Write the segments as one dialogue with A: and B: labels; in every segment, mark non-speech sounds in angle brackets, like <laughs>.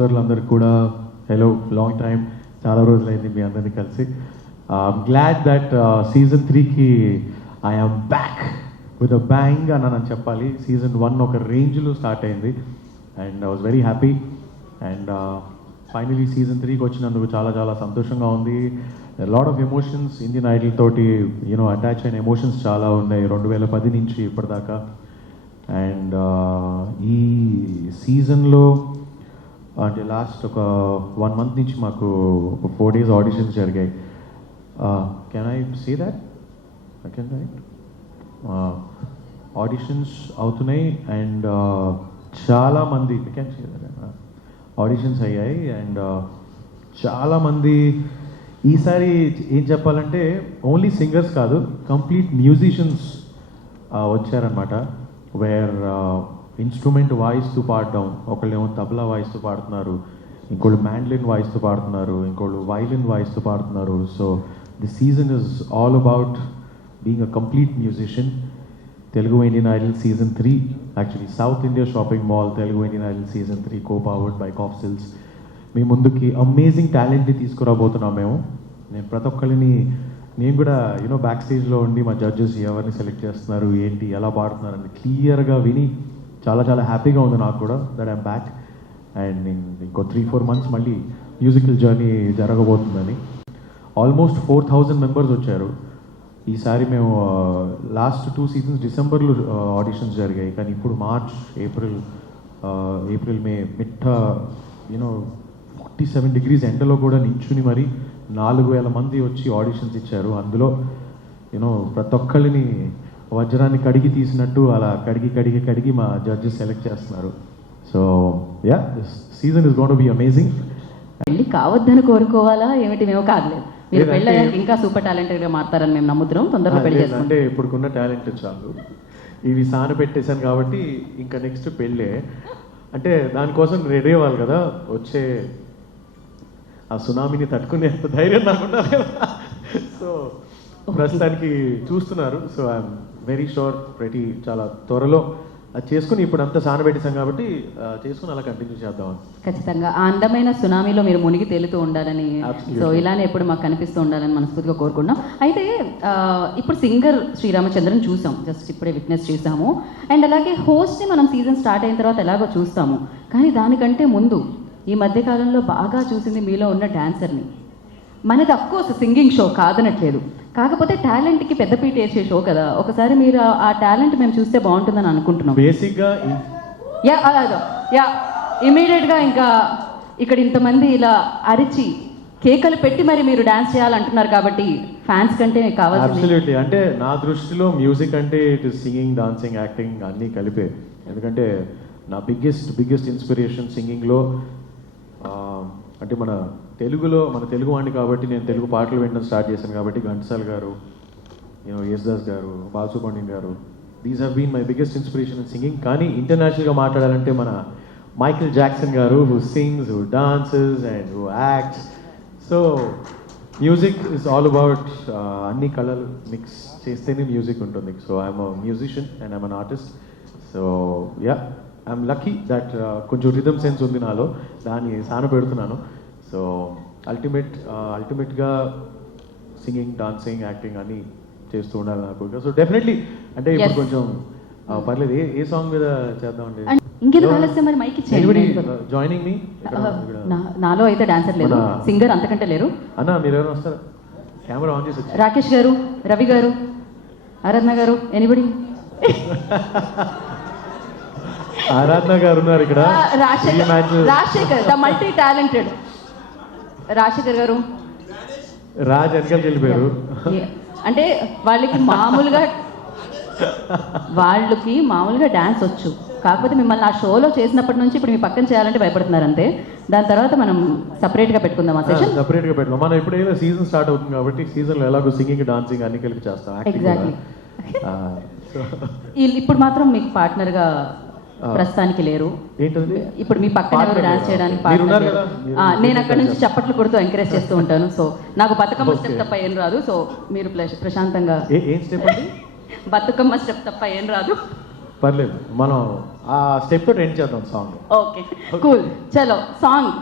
A: సోదరులందరికీ కూడా hello long time చాలా రోజులైంది మీ అందరినీ కలిసి. గ్లాడ్ దట్ సీజన్ త్రీకి I'm back with a bang అని అని చెప్పాలి. సీజన్ వన్ ఒక రేంజ్లో స్టార్ట్ అయింది. And I was very happy and finally season త్రీకి వచ్చినందుకు చాలా చాలా సంతోషంగా ఉంది. Lot of emotions Indian Idol తోటి యూనో అటాచ్ అయిన ఎమోషన్స్ చాలా ఉన్నాయి. రెండు వేల పది నుంచి ఇప్పటిదాకా. అండ్ uh, ఈ సీజన్లో అంటే లాస్ట్ ఒక వన్ మంత్ నుంచి మాకు ఒక ఫోర్ డేస్ ఆడిషన్స్ జరిగాయి can I see that can right auditions అవుతున్నాయి అండ్ uh, చాలామంది కెన్ సీ దాట్ ఆడిషన్స్ అయ్యాయి అండ్ uh, చాలామంది ఈసారి ఏం చెప్పాలంటే ఓన్లీ సింగర్స్ కాదు కంప్లీట్ మ్యూజిషియన్స్ వచ్చారనమాట వేర్ ఇన్స్ట్రుమెంట్ వాయిస్తూ పాడడం ఒకళ్ళేమో తబలా వాయిస్తూ పాడుతున్నారు ఇంకోళ్ళు మ్యాండ్లిన్ వాయిస్తూ పాడుతున్నారు ఇంకోళ్ళు వైలిన్ వాయిస్తూ పాడుతున్నారు. So the season is all about being a complete musician Telugu Indian Idol season three actually South India Shopping Mall Telugu Indian Idol season three co powered by Cofsils మీ ముందుకి amazing టాలెంట్ని తీసుకురాబోతున్నాం మేము. నేను ప్రతి ఒక్కరిని నేను కూడా యూనో బ్యాక్ స్టేజ్లో ఉండి మా జడ్జెస్ ఎవరిని సెలెక్ట్ చేస్తున్నారు ఏంటి ఎలా పాడుతున్నారు అని క్లియర్గా విని చాలా చాలా హ్యాపీగా ఉంది నాకు కూడా దట్ ఐమ్ బ్యాక్ అండ్ నేను ఇంకో త్రీ ఫోర్ మంత్స్ మళ్ళీ మ్యూజికల్ జర్నీ జరగబోతుందని. ఆల్మోస్ట్ ఫోర్ థౌజండ్ మెంబర్స్ వచ్చారు. ఈసారి మేము లాస్ట్ టూ సీజన్స్ డిసెంబర్లో ఆడిషన్స్ జరిగాయి. కానీ ఇప్పుడు మార్చ్ ఏప్రిల్ ఏప్రిల్ మే మిట్ట యూనో ఫార్టీ సెవెన్ డిగ్రీస్ ఎండలో కూడా నించుని మరి నాలుగు వేల మంది వచ్చి ఆడిషన్స్ ఇచ్చారు. అందులో యూనో ప్రతి ఒక్కళ్ళని వజ్రాన్ని కడిగి తీసినట్టు అలా కడిగి కడిగి కడిగి మా జడ్జెస్ సెలెక్ట్ చేస్తున్నారు. So yeah season is gonna be amazing
B: పెళ్ళి కావద్దని కోరుకోవాలా ఏమిటి? మేము కాదులేదు మీరు పెళ్ళి అయ్యాక ఇంకా సూపర్ టాలెంటెడ్గా మారుతారని మేము నమ్ముతున్నాం. తొందరగా పెళ్ళి అంటే ఇప్పుడుకున్న టాలెంట్ చాలు.
A: ఇవి సాన పెట్టేశాను కాబట్టి ఇంకా నెక్స్ట్ పెళ్ళే. అంటే దానికోసం రెడీ అవ్వాలి కదా. వచ్చే ఆ సునామీని తట్టుకునేంత ధైర్యం నాకు ఉండాలి కదా. సో ప్రస్తుతానికి చూస్తున్నారు. సో ఐఎమ్ వెరీ షూర్ ప్రతి చాలా త్వరలో. అది చేసుకుని ఇప్పుడు అంతా సాన పెట్టేశాం కాబట్టి చేసుకుని అలా కంటిన్యూ చేద్దామని
B: ఖచ్చితంగా. ఆ అందమైన సునామీలో మీరు మునిగి తేలుతూ ఉండాలని. సో ఇలానే ఎప్పుడు మాకు కనిపిస్తూ ఉండాలని మనస్ఫూర్తిగా కోరుకుంటున్నాం. అయితే ఇప్పుడు సింగర్ శ్రీరామచంద్రన్ చూసాం. జస్ట్ ఇప్పుడే విట్నెస్ చేసాము అండ్ అలాగే హోస్ట్ని మనం సీజన్ స్టార్ట్ అయిన తర్వాత ఎలాగో చూస్తాము. కానీ దానికంటే ముందు ఈ మధ్య కాలంలో బాగా చూసింది మీలో ఉన్న డాన్సర్ని మనది అఫ్కోర్స్ సింగింగ్ షో కాదనట్లేదు. కాకపోతే టాలెంట్కి పెద్దపీట వేసే షో కదా. ఒకసారి మీరు ఆ- టాలెంట్ మేము చూస్తే బాగుంటుందని అనుకుంటున్నాం.
A: బేసిక్గా ఈ-
B: యా యా. ఇమీడియట్గా ఇంకా ఇక్కడ ఇంతమంది ఇలా అరిచి కేకలు పెట్టి మరి మీరు డాన్స్ చేయాలంటున్నారు కాబట్టి ఫ్యాన్స్ కంటే అబ్సల్యూట్లీ.
A: అంటే నా దృష్టిలో మ్యూజిక్ అంటే it is singing dancing acting అన్నీ కలిపే. ఎందుకంటే నా బిగ్గెస్ట్ బిగ్గెస్ట్ ఇన్స్పిరేషన్ సింగింగ్లో అంటే మన తెలుగులో మన తెలుగు వాడిని కాబట్టి నేను తెలుగు పాటలు వినడం స్టార్ట్ చేశాను కాబట్టి ఘంటసాల్ గారు you know Yesudas garu Balasubrahmanyam garu these have been my biggest inspiration in singing కానీ ఇంటర్నేషనల్గా మాట్లాడాలంటే మన Michael Jackson garu who sings who dances and who acts so music is all about అన్ని కళలు మిక్స్ చేస్తేనే మ్యూజిక్ ఉంటుంది. So I'm musician and I'm an artist so yeah I'm lucky that కొంచెం rhythm sense ఉంది నాలో. దాన్ని సాన పెడుతున్నాను. సో అల్టిమేట్ అల్టిమేట్గా సింగింగ్ డాన్సింగ్ యాక్టింగ్ అన్ని చేస్తూ ఉండాలి నాకు. సో డెఫినెట్లీ అంటే ఇప్పుడు. కొంచెం పర్లేదు. ఏ ఏ సాంగ్ మీద చేద్దామండి
B: అండ్? ఇంకెందుకు ఆలస్యం మరి మైక్ జాయినింగ్ మీ నా- నాలో అయితే డాన్సర్ లేదు సింగర్ అంతకంటే లేరు.
A: అన్న మీరు ఎవరైనా వస్తారా? కెమెరా ఆన్ చేసి
B: రాకేష్ గారు రవి గారు ఆరాధన గారు ఎనిబడి <laughs>
A: ఆరాధన గారు ఉన్నారు ఇక్కడ.
B: Rajasekhar Rajasekhar the multi talented Rajasekhar garu.
A: Raj వెనకాలకి వెళ్ళిపోయారు.
B: అంటే వాళ్ళకి మామూలుగా వాళ్ళకి మామూలుగా డాన్స్ వచ్చు. కాకపోతే మిమ్మల్ని ఆ షోలో చేసినప్పటి నుంచి ఇప్పుడు మీ పక్కన చేయాలంటే భయపడుతున్నారు అంతే. దాని తర్వాత మనం సపరేట్గా పెట్టుకుందాం ఆ సెషన్.
A: సపరేట్గా పెట్టాం మనం సీజన్ స్టార్ట్ అవుతుంది కాబట్టి సీజన్లో ఎలాగో సింగింగ్ డాన్సింగ్ అన్ని కలిపి చేస్తాం Exactly.
B: <laughs> ఇప్పుడు మాత్రం మీకు పార్ట్నర్గా ప్రస్తుతానికి లేరు. ఇప్పుడు మీ పక్కన ఎవరు డాన్స్? చేయడానికి నేను అక్కడ నుంచి చప్పట్లు కొడుతూ ఎంకరేజ్ చేస్తూ ఉంటాను. సో నాకు బతుకమ్మ. స్టెప్ తప్ప ఏం రాదు. సో మీరు ప్రశాంతంగా
A: <laughs>
B: బతుకమ్మ స్టెప్ తప్ప ఏం రాదు.
A: పర్లేదు. మనం ఆ స్టెప్ ఎండ్ చేద్దాం సాంగ్.
B: ఓకే. కూల్. చలో. సాంగ్.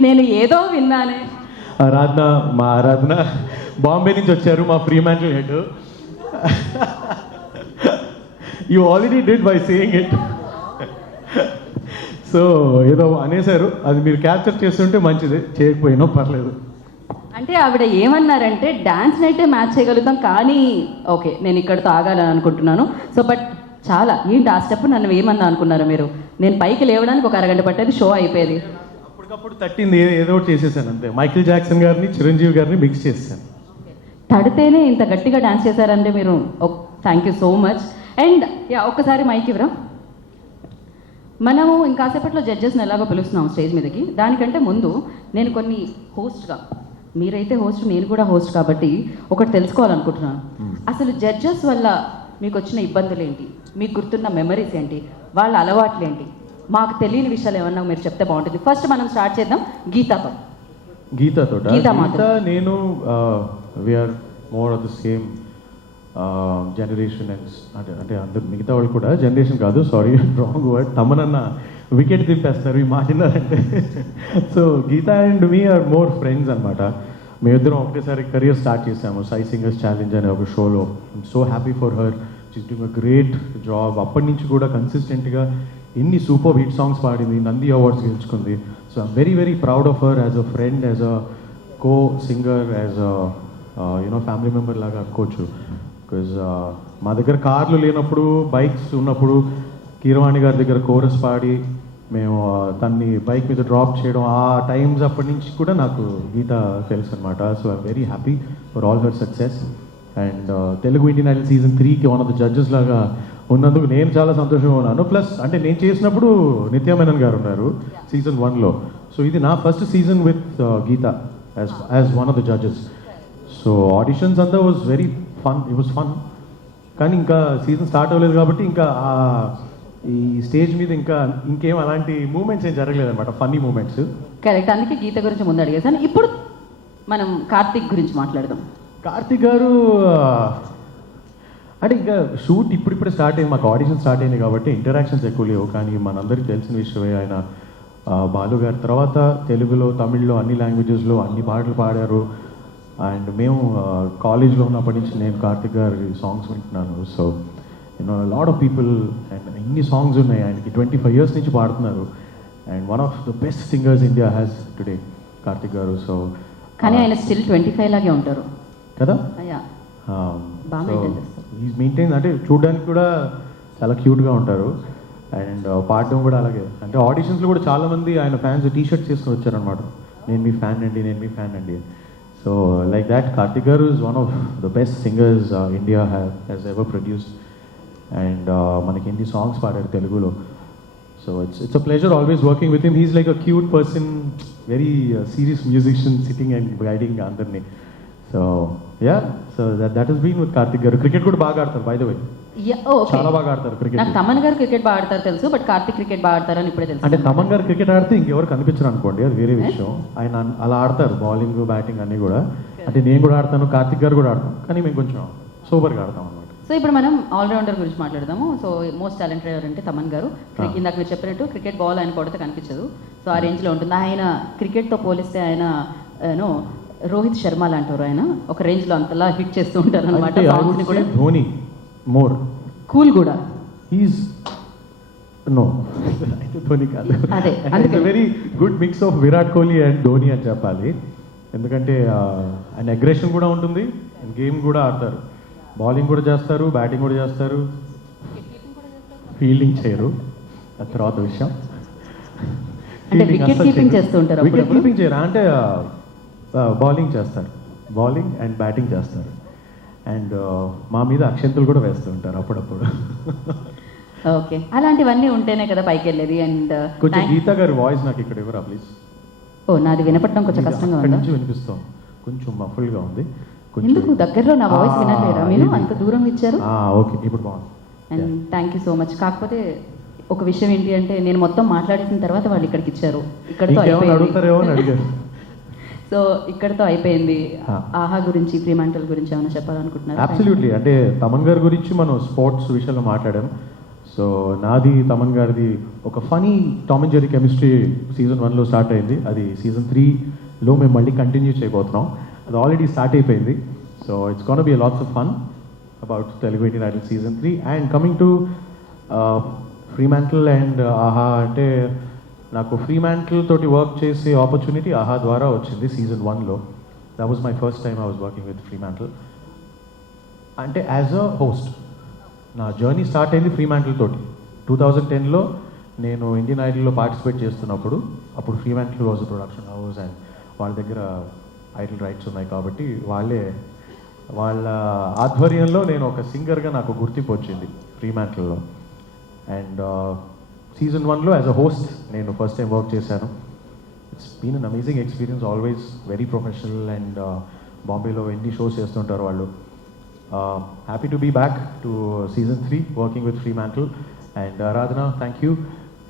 B: నేను ఏదో విన్నానే.
A: ఆరాధన మా ఆరాధన. బాంబే నుంచి వచ్చారు మా Fremantle head. You already did by saying it so ఏదో అనేసారు అది మీరు క్యాప్చర్ చేస్తుంటే మంచిది. చేయకపోయినా పర్లేదు.
B: అంటే ఆవిడ ఏమన్నారంటే డాన్స్ అయితే మ్యాచ్ చేయగలుగుతాం కానీ ఓకే నేను ఇక్కడితో ఆగాలని అనుకుంటున్నాను. సో బట్ చాలా ఏంటి ఆ స్టెప్ నన్ను ఏమన్నా అనుకున్నారు మీరు? నేను పైకి లేవడానికి ఒక అరగంట పట్టేది షో అయిపోయేది.
A: అప్పటికప్పుడు తట్టింది ఏదో ఒకటి చేసేసాను అంతే. మైకిల్ జాక్సన్ గారిని చిరంజీవి గారిని మిక్స్ చేశాను.
B: తడితేనే ఇంత గట్టిగా డాన్స్ చేశారంటే మీరు thank you so much and yeah ఒక్కసారి మైక్ ఇవ్వరా? మనము ఇంకాసేపట్లో జడ్జెస్ని ఎలాగో పిలుస్తున్నాం స్టేజ్ మీదకి. దానికంటే ముందు నేను కొన్ని హోస్ట్గా మీరైతే హోస్ట్ నేను కూడా హోస్ట్ కాబట్టి ఒకటి తెలుసుకోవాలనుకుంటున్నాను. అసలు జడ్జెస్ వల్ల మీకు వచ్చిన ఇబ్బందులు ఏంటి? మీకు గుర్తున్న మెమరీస్ ఏంటి? వాళ్ళ అలవాట్లు ఏంటి? మాకు తెలియని విషయాలు ఏమన్నా మీరు చెప్తే బాగుంటుంది. ఫస్ట్ మనం స్టార్ట్ చేద్దాం. గీతాతో
A: గీతతో గీత. నేను we are more of the same generation అంటే అంటే అందరు మిగతా వాళ్ళు కూడా జనరేషన్ కాదు సారీ రాంగ్ వర్డ్ తమనన్న వికెట్ తిప్పేస్తారు ఈ మాట్లాడారంటే so Geetha and me are more friends అనమాట మేమిద్దరం ఒకటేసారి కెరియర్ స్టార్ట్ చేసాము సై సింగర్స్ ఛాలెంజ్ అనే ఒక షోలో so happy for her she's doing a great job అప్పటి నుంచి కూడా కన్సిస్టెంట్గా ఇన్ని సూపర్ హిట్ సాంగ్స్ పాడింది నంది అవార్డ్స్ గెలుచుకుంది. So I'm very very proud of her as a friend as a co singer as a you know family member లాగా అనుకోవచ్చు. Because uh, మా దగ్గర కార్లు లేనప్పుడు బైక్స్ ఉన్నప్పుడు కీరవాణి గారి దగ్గర కోరస్ పాడి మేము uh, తన్ని బైక్ మీద డ్రాప్ చేయడం ఆ టైమ్స్ అప్పటి నుంచి కూడా నాకు గీత తెలుసు అనమాట so I'm very happy for all her success and Telugu Indian Idol season త్రీకి వన్ ఆఫ్ ద జడ్జెస్ లాగా ఉన్నందుకు నేను చాలా సంతోషంగా ఉన్నాను. ప్లస్ అంటే నేను చేసినప్పుడు నిత్య మేనన్ గారు ఉన్నారు సీజన్ వన్లో సో ఇది నా first season with Geetha as as one of the judges so auditions అంతా was very fun it was fun కానీ ఇంకా సీజన్ స్టార్ట్ అవ్వలేదు కాబట్టి ఇంకా ఆ ఈ స్టేజ్ మీద ఇంకా ఇంకేం అలాంటి మూమెంట్స్ ఏం జరగలేదు అనమాట ఫన్నీ మూమెంట్స్
B: కరెక్ట్ అందుకే గీత గురించి ముందు అడిగేసాను ఇప్పుడు మనం కార్తీక్ గురించి మాట్లాడదాం.
A: కార్తిక్ గారు అంటే ఇంకా షూట్ ఇప్పుడిప్పుడే స్టార్ట్ అయింది మాకు ఆడిషన్ స్టార్ట్ అయింది కాబట్టి ఇంటరాక్షన్స్ ఎక్కువ లేవు. కానీ మనందరికీ తెలిసిన విషయమే ఆయన బాలు గారి. తర్వాత తెలుగులో తమిళ్ళో అన్ని లాంగ్వేజెస్లో అన్ని పాటలు పాడారు. అండ్ మేము కాలేజ్లో ఉన్నప్పటి నుంచి నేను కార్తిక్ గారి సాంగ్స్ వింటున్నాను. So you know lot of people and ఇన్ని సాంగ్స్ ఉన్నాయి ఆయనకి? ట్వంటీ ఫైవ్ ఇయర్స్ నుంచి పాడుతున్నారు. And one of the best singers India has today Karthik garu. So
B: కానీ ఆయన స్టిల్ ట్వంటీ ఫైవ్ లాగే ఉంటారు.
A: కదా? అయ్యా బాగా. ఈజ్ మెయింటైన్ అంటే చూడడానికి కూడా చాలా క్యూట్గా ఉంటారు. అండ్ uh, పాడడం కూడా అలాగే. అంటే ఆడిషన్స్లో కూడా చాలా మంది ఆయన ఫ్యాన్స్ టీ షర్ట్స్ చేసుకొని వచ్చారనమాట నేను మీ ఫ్యాన్ అండి నేను మీ ఫ్యాన్ అండి. So like that Karthik garu is one of the best singers India has ever produce and మనకి ఎన్ని సాంగ్స్ పాడారు తెలుగులో. So it's it's a pleasure always working with him he's like a cute person very serious musician sitting and guiding అందరినీ. So yeah so that is been with Karthik garu cricket కూడా బాగా ఆడతారు by the way చాలా బాగా ఆడతారు నాకు cricket
B: Thaman గారు cricket బాగా ఆడతారు తెలుసు బట్ కార్తీక్ క్రికెట్ బాగా ఆడతారని ఇప్పుడే తెలుసు.
A: అంటే తమన్ గారు క్రికెట్ ఆడితే ఇంకెవరు కనిపించరు అనుకోండి అది వేరే విషయం. ఆయన అన్- అలా ఆడతారు బౌలింగ్ బ్యాటింగ్ అన్నీ కూడా. అంటే నేను కూడా ఆడతాను కార్తిక్ గారు కూడా ఆడతాం కానీ మేము కొంచెం సూపర్గా ఆడతాం అనమాట
B: సో ఇప్పుడు మనం ఆల్రౌండర్ గురించి మాట్లాడదాము. సో మోస్ట్ టాలెంట్ ఎవరు అంటే తమన్ గారు. క్రికెట్ ఇందాక మీరు చెప్పినట్టు క్రికెట్ బాల్ ఆయన కొడితే కనిపించదు. సో ఆ రేంజ్లో ఉంటుంది. ఆయన క్రికెట్తో పోలిస్తే ఆయన యూనో రోహిత్ శర్మ లాంటి ఆయన. ఒక రేంజ్లో అంతలా హిట్ చేస్తూ ఉంటారు అనమాట
A: ధోని మోర్ కూల్ కూడా. హీస్ నో <laughs>
B: అయితే ధోని కాదు. అదే.
A: Very good mix of Virat Kohli and Dhoni అని చెప్పాలి. ఎందుకంటే ఆయన అగ్రెషన్ కూడా ఉంటుంది గేమ్ కూడా ఆడతారు. బౌలింగ్ కూడా చేస్తారు బ్యాటింగ్ కూడా చేస్తారు. ఫీల్డింగ్ చేయరు. ఆ తర్వాత విషయం. చేస్తూ ఉంటారు వికెట్ అప్పుడప్పుడు? కీపింగ్ చేయరు? అంటే బౌలింగ్ చేస్తారు. బౌలింగ్ అండ్ బ్యాటింగ్ చేస్తారు. అండ్ మా మీద అక్షంతులు కూడా వేస్తూ ఉంటారు అప్పుడప్పుడు.
B: ఓకే. అలాంటివన్నీ ఉంటేనే కదా పైకి వెళ్ళేది అండ్
A: కొంచెం గీత గారి వాయిస్ నాకు ఇక్కడ ఇవ్వరా ప్లీజ్?
B: ఓ నాది వినపడడం కొంచెం కష్టంగా ఉందా? నుంచి వినిపిస్తాం.
A: కొంచెం muffled గా ఉంది.
B: కొంచెం ఎందుకు? దగ్గరలో నా వాయిస్ ఆ, వినట్లేదా మీరు. అంత దూరం ఇచ్చారు?
A: ఓకే. ఇప్పుడు బాగుంది.
B: And thank you so much కాకపోతే ఒక విషయం ఏంటి అంటే నేను మొత్తం మాట్లాడేసిన తర్వాత వాళ్ళు ఇక్కడికి ఇచ్చారు.
A: ఇక్కడతో అయిపోయింది. <laughs>
B: సో ఇక్కడతో అయిపోయింది. ఆహా గురించి ఫ్రీమాంటల్ గురించి ఏమైనా చెప్పాలనుకుంటున్నారు?
A: అబ్సల్యూట్లీ అంటే తమన్ గారి గురించి మనం స్పోర్ట్స్ విషయంలో మాట్లాడాం. సో నాది తమన్ గారిది ఒక funny Tom and Jerry chemistry season వన్లో స్టార్ట్ అయింది. అది సీజన్ త్రీలో మేము మళ్ళీ కంటిన్యూ చేయబోతున్నాం. అది ఆల్రెడీ స్టార్ట్ అయిపోయింది. So it's can be lots of fun about Telugu Indian Idol season three and coming to Fremantle and Aha అంటే నాకు ఫ్రీమాంటల్ తోటి వర్క్ చేసే ఆపర్చునిటీ ఆహా ద్వారా వచ్చింది సీజన్ వన్లో that was my first time I was working with free Fremantle అంటే as a host నా journey start అయింది ఫ్రీ మ్యాంటిల్ తోటి. టూ థౌజండ్ టెన్లో నేను ఇండియన్ ఐడల్లో పార్టిసిపేట్ చేస్తున్నప్పుడు అప్పుడు Fremantle was production house and వాళ్ళ దగ్గర ఐడల్ రైట్స్ ఉన్నాయి కాబట్టి వాళ్ళే వాళ్ళ ఆధ్వర్యంలో నేను ఒక సింగర్గా నాకు గుర్తింపు వచ్చింది ఫ్రీ మ్యాంటిల్లో అండ్ సీజన్ వన్లో యాజ్ అ హోస్ట్ నేను ఫస్ట్ టైం వర్క్ చేశాను. It's been an amazing experience always very professional and బాంబేలో ఎన్ని షోస్ చేస్తుంటారు వాళ్ళు. Happy to be back to season three working with Fremantle and Aradhana thank you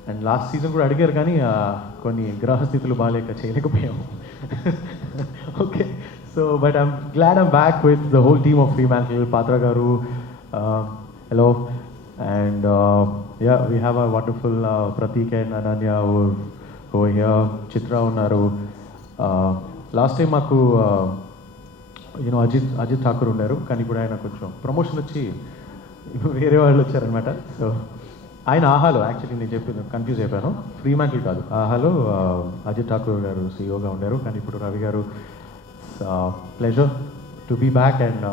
A: and last season కూడా అడిగారు కానీ కొన్ని గ్రహస్థితులు బాగాలేక చేయలేకపోయాము. Okay so but I'm glad I'm back with the whole team of Fremantle Patra garu hello and yeah we have a wonderful Prateek and Ananya oh here Chitra ఉన్నారు. Uh, last time మాకు you know Ajit Ajit Thakur ఉన్నారు. కానీ ఇప్పుడు ఆయన కొంచెం promotion వచ్చి వేరే వాళ్ళు వచ్చారనమాట సో ఆయన ఆహాలో యాక్చువల్లీ నేను చెప్పి కన్ఫ్యూజ్ అయిపోయాను. ఫ్రీ మ్యాంటిల్ కాదు. ఆహాలో uh, అజిత్ ఠాకూర్ గారు సీఈఓగా ఉన్నారు. కానీ ఇప్పుడు Ravi garu pleasure to be back and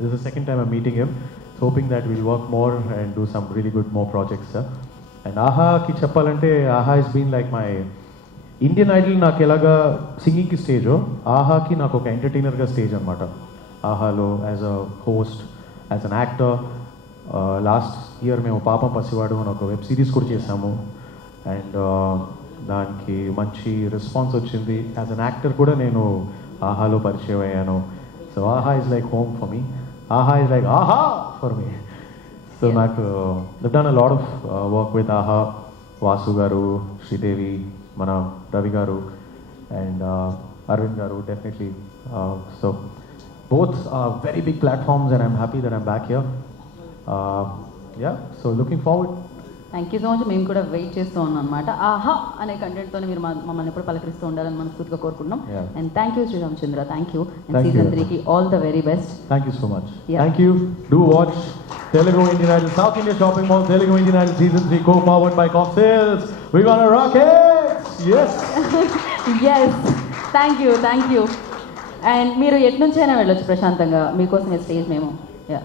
A: this the second time I meeting am hoping that will work more and do some really good more projects sir and ఆహాకి చెప్పాలంటే Aha is been like my Indian Idol నాకు ఎలాగా సింగింగ్కి stage ఆహాకి నాకు ఒక ఎంటర్టైనర్గా stage అనమాట ఆహాలో as a host as an actor last year మేము పాపం పసివాడు అని ఒక వెబ్ సిరీస్ కూడా చేసాము అండ్ దానికి మంచి రెస్పాన్స్ వచ్చింది. యాజ్ అన్ యాక్టర్ కూడా నేను ఆహాలో పరిచయం అయ్యాను. So Aha is like home for me Aha is like Aha for me so నాకు done a lot of work with Aha Vasu garu Sridevi మన Ravi garu and Aravind garu definitely so both very big platforms and I'm happy that I'm back here yeah so looking forward
B: thank you so much మేము కూడా wait చేస్తూ ఉన్నాం అనమాట ఆహా అనే కంటెంట్తో మీరు మమ్మల్ని ఎప్పుడు పలకరిస్తూ ఉండాలని మనం స్ఫూర్తిగా కోరుకుంటున్నాం and thank you Sri Sreeramachandra thank you season three కి all the very best
A: thank you so much thank you do watch Telugu Indian Idol South India Shopping Mall Telugu Indian season three co forward by cock sales we gonna rock yes yes
B: thank you thank you and మీరు ఎట్నుంచైనా వెళ్ళొచ్చు ప్రశాంతంగా. మీకోసం stage మేము. Yeah